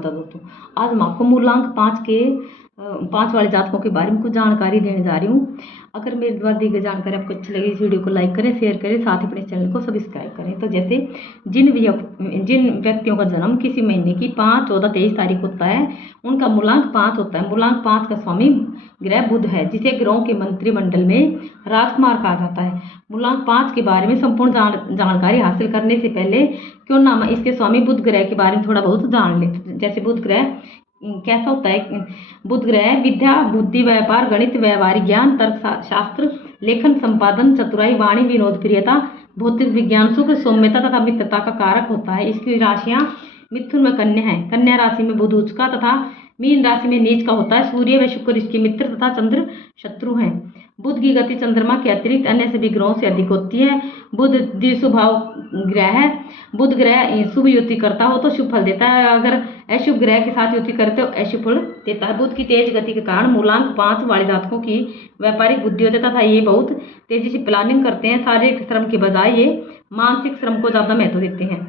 दोस्तों, आज हम आपको मूलांक 5 वाले जातकों के बारे में कुछ जानकारी देने जा रही हूँ। अगर मेरे द्वारा दी गई जानकारी आपको अच्छी लगी, इस वीडियो को लाइक करें, शेयर करें, साथ ही अपने चैनल को सब्सक्राइब करें। तो जैसे जिन व्यक्तियों का जन्म किसी महीने की 5, 14, 23 तारीख होता है, उनका मूलांक 5 होता है। मूलांक 5 का स्वामी ग्रह बुध है, जिसे ग्रहों के मंत्रिमंडल में राजकुमार कहा जाता है। मूलांक 5 के बारे में संपूर्ण जानकारी हासिल करने से पहले क्यों ना हम इसके स्वामी बुध ग्रह के बारे में थोड़ा बहुत जान लें। जैसे बुध ग्रह कैसा होता है। बुध ग्रह विद्या, बुद्धि, व्यापार, गणित, व्यवहारिक ज्ञान, तर्क शास्त्र, लेखन, संपादन, चतुराई, वाणी, विनोद, प्रियता, भौतिक विज्ञान, सुख, सौम्यता तथा मित्रता का कारक होता है। इसकी राशियां मिथुन में कन्या है। कन्या राशि में बुध उच्च का तथा मीन राशि में नीच का होता है। सूर्य व शुक्र इसके मित्र तथा चंद्र शत्रु हैं। बुध की गति चंद्रमा के अतिरिक्त अन्य सभी ग्रहों से अधिक होती है। बुध द्विस्वभाव ग्रह है। बुध ग्रह शुभ युति करता हो तो शुभ फल देता है, अगर अशुभ ग्रह के साथ युति करे तो अशुभ फल देता है। बुध की तेज गति के कारण मूलांक 5 वाले जातकों की व्यापारिक बुद्धि होती है तथा ये बहुत तेजी से प्लानिंग करते हैं। शारीरिक श्रम के बजाय ये मानसिक श्रम को ज्यादा महत्व देते हैं।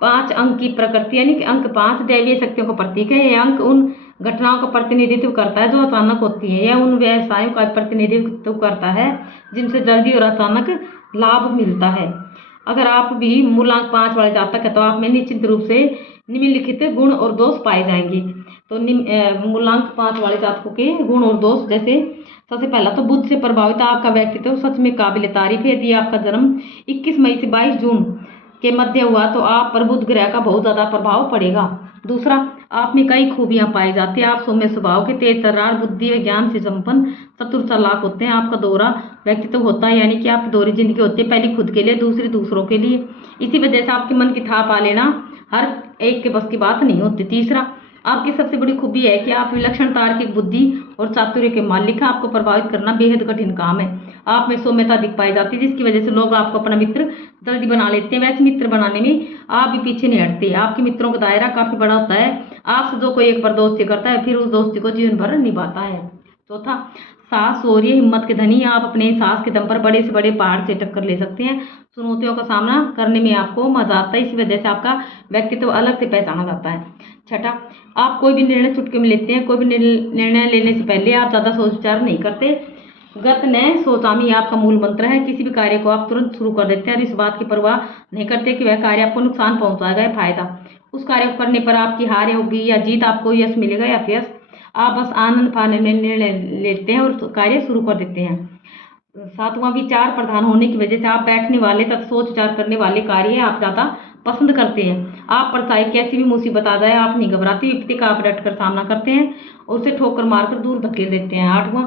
5 अंक की प्रकृति यानी कि अंक 5 दैवीय शक्तियों का प्रतीक है। यह अंक उन घटनाओं का प्रतिनिधित्व करता है जो अचानक होती है। यह उन व्यवसायों का प्रतिनिधित्व करता है जिनसे जल्दी और अचानक लाभ मिलता है। अगर आप भी मूलांक 5 वाले जातक है तो आप में निश्चित रूप से निम्नलिखित गुण और दोष पाए जाएंगे। तो मूलांक 5 वाले जातकों के गुण और दोष, जैसे सबसे पहला तो बुध से प्रभावित आपका व्यक्तित्व सच में काबिल तारीफ है। यदि आपका जन्म 21 मई से 22 जून के मध्य हुआ तो आप पर बुध ग्रह का बहुत ज्यादा प्रभाव पड़ेगा। दूसरा, आप में कई खूबियां पाई जाती है। आप सौम्य स्वभाव के, तेज तर्रार, बुद्धि व ज्ञान से संपन्न, चतुर चालाक होते हैं। आपका दोहरा व्यक्तित्व होता है, यानी कि आपकी दोहरी जिंदगी होती है, पहली खुद के लिए, दूसरी दूसरों के लिए। इसी वजह से आपके मन की था पा लेना हर एक के बस की बात नहीं होती। तीसरा, आपकी सबसे बड़ी खूबी है कि आप विलक्षण तार्किक बुद्धि और चातुर्य के मालिक हैं। आपको प्रभावित करना बेहद कठिन काम है। आप में सौम्यता दिख पाई जाती है, जिसकी वजह से लोग आपको अपना मित्र जल्दी बना लेते हैं। वैसे मित्र बनाने में आप भी पीछे नहीं हटते। आपके मित्रों का दायरा काफी बड़ा होता है। आपसे जो कोई एक बार दोस्ती करता है फिर उस दोस्ती को जीवन भर निभाता है। चौथा, साहस, शौर्य, हिम्मत के धनी। आप अपने साहस के दम पर बड़े से बड़े पहाड़ से टक्कर ले सकते हैं। चुनौतियों का सामना करने में आपको मजा आता है। इसी वजह से आपका व्यक्तित्व अलग से पहचाना जाता है। छठा, आप कोई भी निर्णय चुटकी में लेते हैं। कोई भी निर्णय लेने से पहले आप ज्यादा सोच विचार नहीं करते। गत न सोचामी आपका मूल मंत्र है। किसी भी कार्य को आप तुरंत शुरू कर देते हैं और इस बात की परवाह नहीं करते कि वह कार्य आपको नुकसान पहुंचाएगा या फायदा। उस कार्य को करने पर आपकी हार होगी या जीत, आपको यश मिलेगा या अपयश, आप बस आनंद पाने में निर्णय लेते हैं और कार्य शुरू कर देते हैं। सातवां, विचार प्रधान होने की वजह से आप बैठने वाले तथा सोच विचार करने वाले कार्य आप ज्यादा पसंद करते हैं। आप पर चाहे कैसी भी मुसीबत आ जाए आप नहीं घबराते। विपत्ति का आप डट कर सामना करते हैं और उसे ठोकर मारकर दूर धकेल देते हैं। आठवां,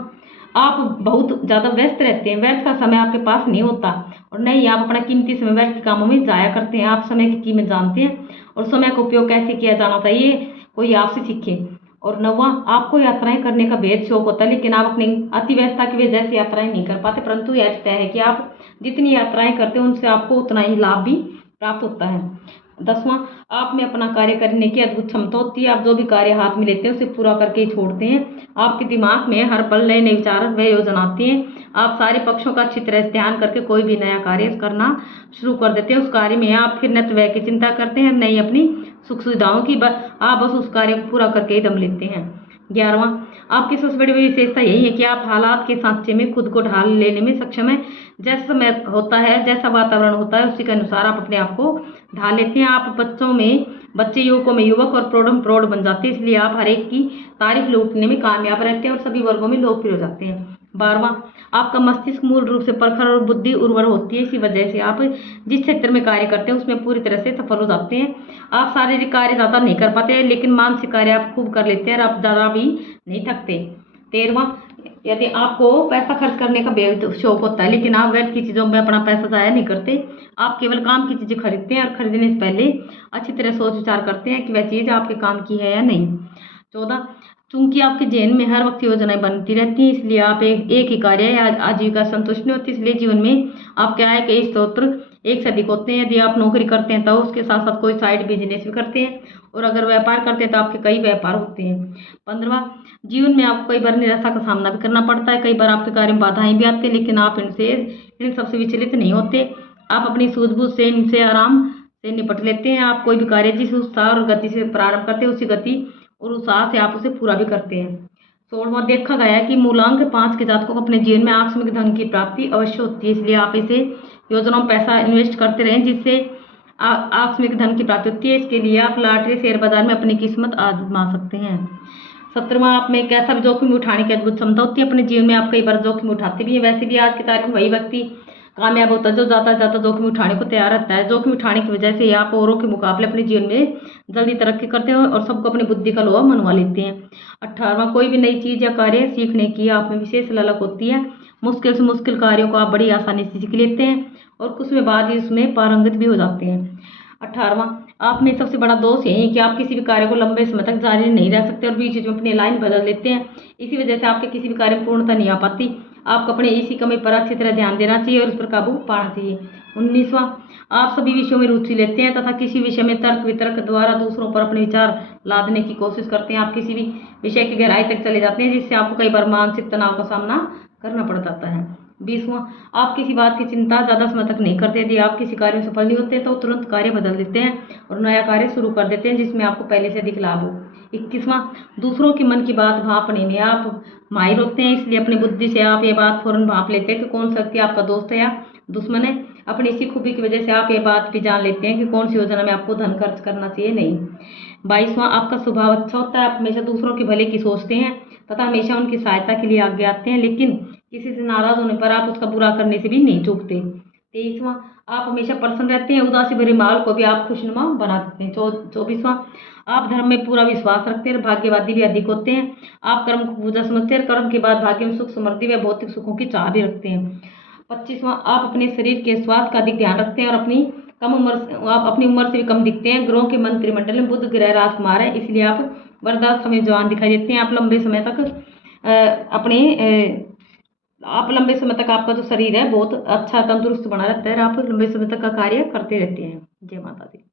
आप बहुत ज्यादा व्यस्त रहते हैं। व्यर्थ का समय आपके पास नहीं होता और नहीं आप अपना कीमती समय व्यर्थ के कामों में जाया करते हैं। आप समय की कीमत जानते हैं और समय का उपयोग कैसे किया जाना चाहिए कोई आपसे सीखे। और नौवां, आपको यात्राएं करने का बेहद शौक होता है, लेकिन आप अपनी अति व्यस्तता की वजह से यात्राएं नहीं कर पाते। परंतु यह तय है कि आप जितनी यात्राएं करते हैं उनसे आपको उतना ही लाभ भी प्राप्त होता है। 10वां, आप में अपना कार्य करने की अद्भुत क्षमता होती है। आप जो भी कार्य हाथ में लेते हैं उसे पूरा करके ही छोड़ते हैं। आपके दिमाग में हर पल नए नए विचार व योजना आती हैं। आप सारे पक्षों का अच्छी तरह से ध्यान करके कोई भी नया कार्य करना शुरू कर देते हैं। उस कार्य में आप फिर न तो व्यय की चिंता करते हैं, नहीं अपनी सुख सुविधाओं की, आप बस उस कार्य को पूरा करके ही दम लेते हैं। 11वां, आपकी सबसे बड़ी विशेषता यही है कि आप हालात के सांचे में खुद को ढाल लेने में सक्षम है। जैसा समय होता है, जैसा वातावरण होता है, उसी के अनुसार आप अपने आप को ढाल लेते हैं। आप बच्चे, युवकों में युवक और प्रौढ़ में प्रौढ़ बन जाते हैं। इसलिए आप हर एक की तारीफ लूटने में कामयाब रहते हैं और सभी वर्गों में लोकप्रिय हो जाते हैं। 12वां, आपका मस्तिष्क मूल रूप से प्रखर और बुद्धि उर्वर होती है। इसी वजह से आप जिस क्षेत्र में कार्य करते हैं उसमें पूरी तरह से सफल हो जाते हैं। आप शारीरिक कार्य ज्यादा नहीं कर पाते, लेकिन मानसिक कार्य आप खूब कर लेते हैं और आप ज्यादा भी नहीं थकते। 13वां, यदि आपको पैसा खर्च करने का बेहद शौक होता है, लेकिन आप व्यर्थ की चीजों में अपना पैसा जाया नहीं करते। आप केवल काम की चीजें खरीदते हैं और खरीदने से पहले अच्छी तरह सोच विचार करते हैं कि वह चीज आपके काम की है या नहीं। 14, चूंकि आपके जेन में हर वक्त योजनाएं बनती रहती हैं, इसलिए आप एक ही कार्य या आजीविका संतुष्ट नहीं होती। इसलिए जीवन में आपके आय के स्रोत एक से अधिक होते हैं। यदि आप नौकरी करते हैं तो उसके साथ साथ कोई साइड बिजनेस भी करते हैं, और अगर व्यापार करते हैं तो आपके कई व्यापार होते हैं। 15वां, जीवन में आपको कई बार निराशा का सामना भी करना पड़ता है। कई बार आपके कार्य में बाधाएं भी आती है, लेकिन आप इन सबसे विचलित नहीं होते। आप अपनी सूझबूझ से इनसे आराम से निपट लेते हैं। आप कोई भी कार्य जिस उत्साह और गति से प्रारंभ करते हैं, उसी गति और उत्साह से आप उसे पूरा भी करते हैं। 16वां, देखा गया है कि मूलांक 5 के जातकों को अपने जीवन में आकस्मिक धन की प्राप्ति अवश्य होती है, इसलिए आप इसे योजनाओं में पैसा इन्वेस्ट करते रहें जिससे आकस्मिक धन की प्राप्ति होती है। इसके लिए आप लॉटरी, शेयर बाजार में अपनी किस्मत आजमा सकते हैं। 17वां, आप में कैसा भी जोखिम उठाने की अद्भुत क्षमता होती है। अपने जीवन में आप कई बार जोखिम उठाते भी हैं। वैसे भी आज की तारीख में वही व्यक्ति कामयाब होता है जो ज्यादा जोखिम उठाने को तैयार रहता है। जोखिम उठाने की वजह से आप औरों के मुकाबले अपने जीवन में जल्दी तरक्की करते हैं और सबको अपनी बुद्धि का लोहा मनवा लेते हैं। 18वां, कोई भी नई चीज या कार्य सीखने की आप में विशेष ललक होती है। मुश्किल से मुश्किल कार्यों को आप बड़ी आसानी से सीख लेते हैं और कुछ में बाद ही उसमें पारंगत भी हो जाते हैं। 18वां, आप में सबसे बड़ा दोष यही है कि आप किसी भी कार्य को लंबे समय तक जारी नहीं रह सकते और बीच में अपनी लाइन बदल देते हैं। इसी वजह से आपके किसी भी कार्य में पूर्णता नहीं आ पाती। आपको अपने इसी कमी पर अच्छी तरह ध्यान देना चाहिए और उस पर काबू पाना चाहिए। 19वां, आप सभी विषयों में रुचि लेते हैं तथा किसी विषय में तर्क वितर्क द्वारा दूसरों पर अपने विचार लादने की कोशिश करते हैं। आप किसी भी विषय की गहराई तक चले जाते हैं जिससे आपको कई बार मानसिक तनाव का सामना करना पड़ जाता है। 20वां, आप किसी बात की चिंता ज़्यादा समय तक नहीं करते। यदि आप किसी कार्य में सफल नहीं होते तो तुरंत कार्य बदल देते हैं और नया कार्य शुरू कर देते हैं जिसमें आपको पहले से अधिक लाभ हो। 21वां, दूसरों के मन की बात भांपने में आप माहिर होते हैं, इसलिए अपनी बुद्धि से आप ये बात फौरन भांप लेते हैं कि कौन सा व्यक्ति आपका दोस्त है या दुश्मन है। अपनी इसी खूबी की वजह से आप ये बात भी जान लेते हैं कि कौन सी योजना में आपको धन खर्च करना चाहिए नहीं। 22वां, आपका स्वभाव अच्छा होता है। आप हमेशा दूसरों के भले की सोचते हैं तथा हमेशा उनकी सहायता के लिए आगे आते हैं, लेकिन किसी से नाराज होने पर आप उसका बुरा करने से भी नहीं चूकते। 23वां, आप हमेशा प्रसन्न रहते हैं। उदासी भरे माहौल को भी आप खुशनुमा बना देते हैं। 24वां, आप धर्म में पूरा विश्वास रखते हैं और भाग्यवादी भी अधिक होते हैं। आप कर्म को पूजा समझते हैं और कर्म के बाद भाग्य में सुख समृद्धि व भौतिक सुखों की चाह भी रखते हैं। 25वां, आप अपने शरीर के स्वास्थ्य का अधिक ध्यान रखते हैं और आप अपनी उम्र से भी कम दिखते हैं। ग्रहों के मंत्रिमंडल में बुध ग्रह राजकुमार है, इसलिए आप वरदास्त समय जवान दिखाई देते हैं। आप लंबे समय तक आपका जो शरीर है बहुत अच्छा तंदुरुस्त बना रहता है और आप लंबे समय तक का कार्य करते रहते हैं। जय माता दी।